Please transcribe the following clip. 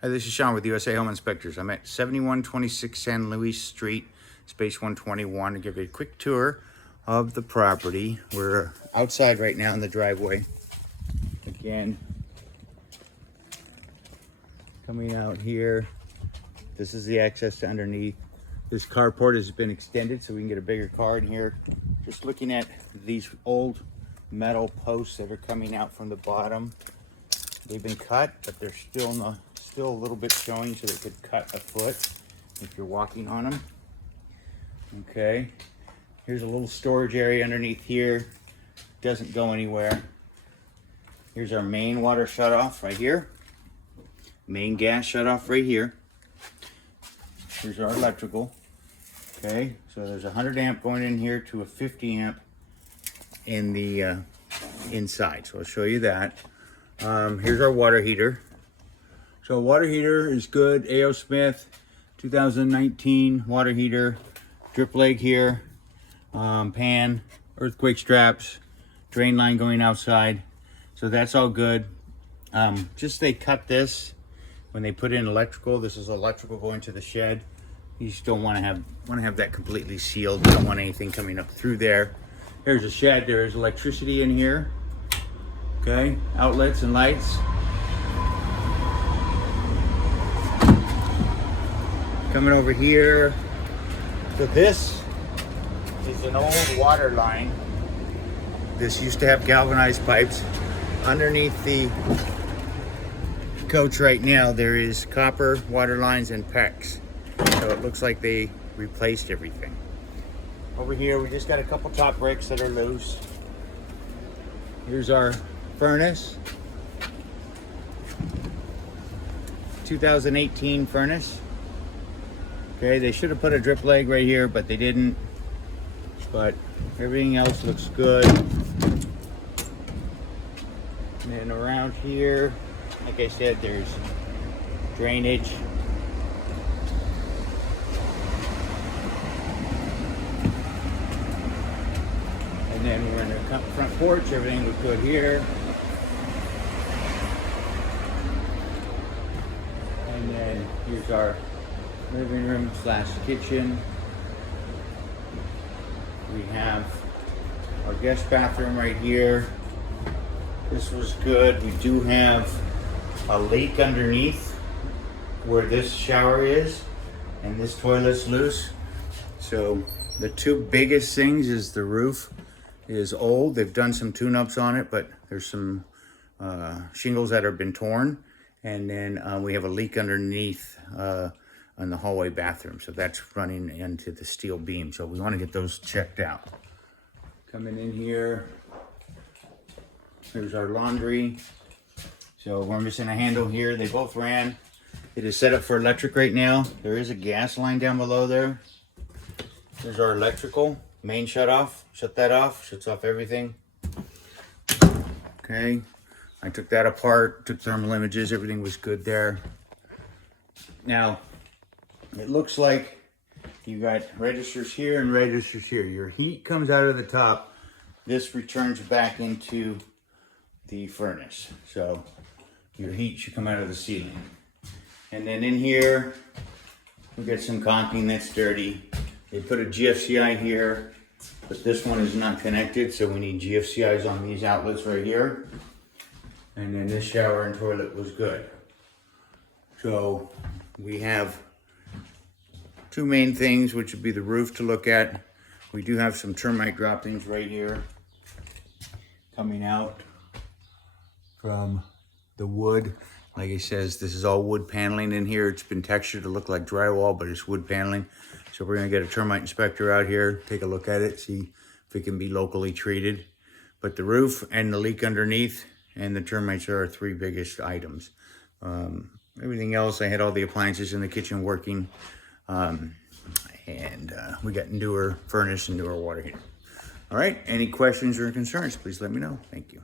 Hi, this is Sean with USA Home Inspectors. I'm at 7126 San Luis Street, space 121, to give you a quick tour of the property. We're outside right now in the driveway. Again, coming out here, this is the access to underneath. This carport has been extended so we can get a bigger car in here. Just looking at these old metal posts that are coming out from the bottom. They've been cut, but they're still a little bit showing, so they could cut a foot if you're walking on them. Okay, here's a little storage area underneath here. Doesn't go anywhere. Here's our main water shutoff right here. Main gas shutoff right here. Here's our electrical. Okay, so there's a 100 amp going in here to a 50 amp in the inside. So I'll show you that. Here's our water heater. So water heater is good. A.O. Smith 2019 water heater. Drip leg here. Pan, earthquake straps, drain line going outside. So that's all good. Just they cut this when they put in electrical. This is electrical going to the shed. You just don't want to have that completely sealed. You don't want anything coming up through there. There's a shed. There's electricity in here. Okay, outlets and lights. Coming over here. So this is an old water line. This used to have galvanized pipes. Underneath the coach right now, there is copper water lines and PEX. So it looks like they replaced everything. Over here, we just got a couple top bricks that are loose. Here's our furnace. 2018 furnace. Okay, they should have put a drip leg right here, but they didn't. But everything else looks good. And then around here, like I said, there's drainage. And then we're in the front porch, everything looks good here. And then here's our living room / kitchen. We have our guest bathroom right here. This was good. We do have a leak underneath where this shower is, and this toilet's loose. So the two biggest things is the roof is old. They've done some tune-ups on it, but there's some shingles that have been torn. And then we have a leak underneath on the hallway bathroom. So that's running into the steel beam. So we want to get those checked out. Coming in here, here's our laundry. So we're missing a handle here. They both ran. It is set up for electric right now. There is a gas line down below there. There's our electrical main shut off. Shut that off. Shuts off everything. Okay. I took that apart, took thermal images. Everything was good there. Now, it looks like you got registers here and registers here. Your heat comes out of the top. This returns back into the furnace. So your heat should come out of the ceiling. And then in here, we got some caulking that's dirty. They put a GFCI here, but this one is not connected, so we need GFCIs on these outlets right here. And then this shower and toilet was good. So we have two main things, which would be the roof to look at. We do have some termite droppings right here coming out from the wood. Like it says, this is all wood paneling in here. It's been textured to look like drywall, but it's wood paneling. So we're gonna get a termite inspector out here, take a look at it, see if it can be locally treated. But the roof and the leak underneath and the termites are our three biggest items. Everything else, I had all the appliances in the kitchen working. We got newer furnace and newer water heater. All right, any questions or concerns, please let me know. Thank you.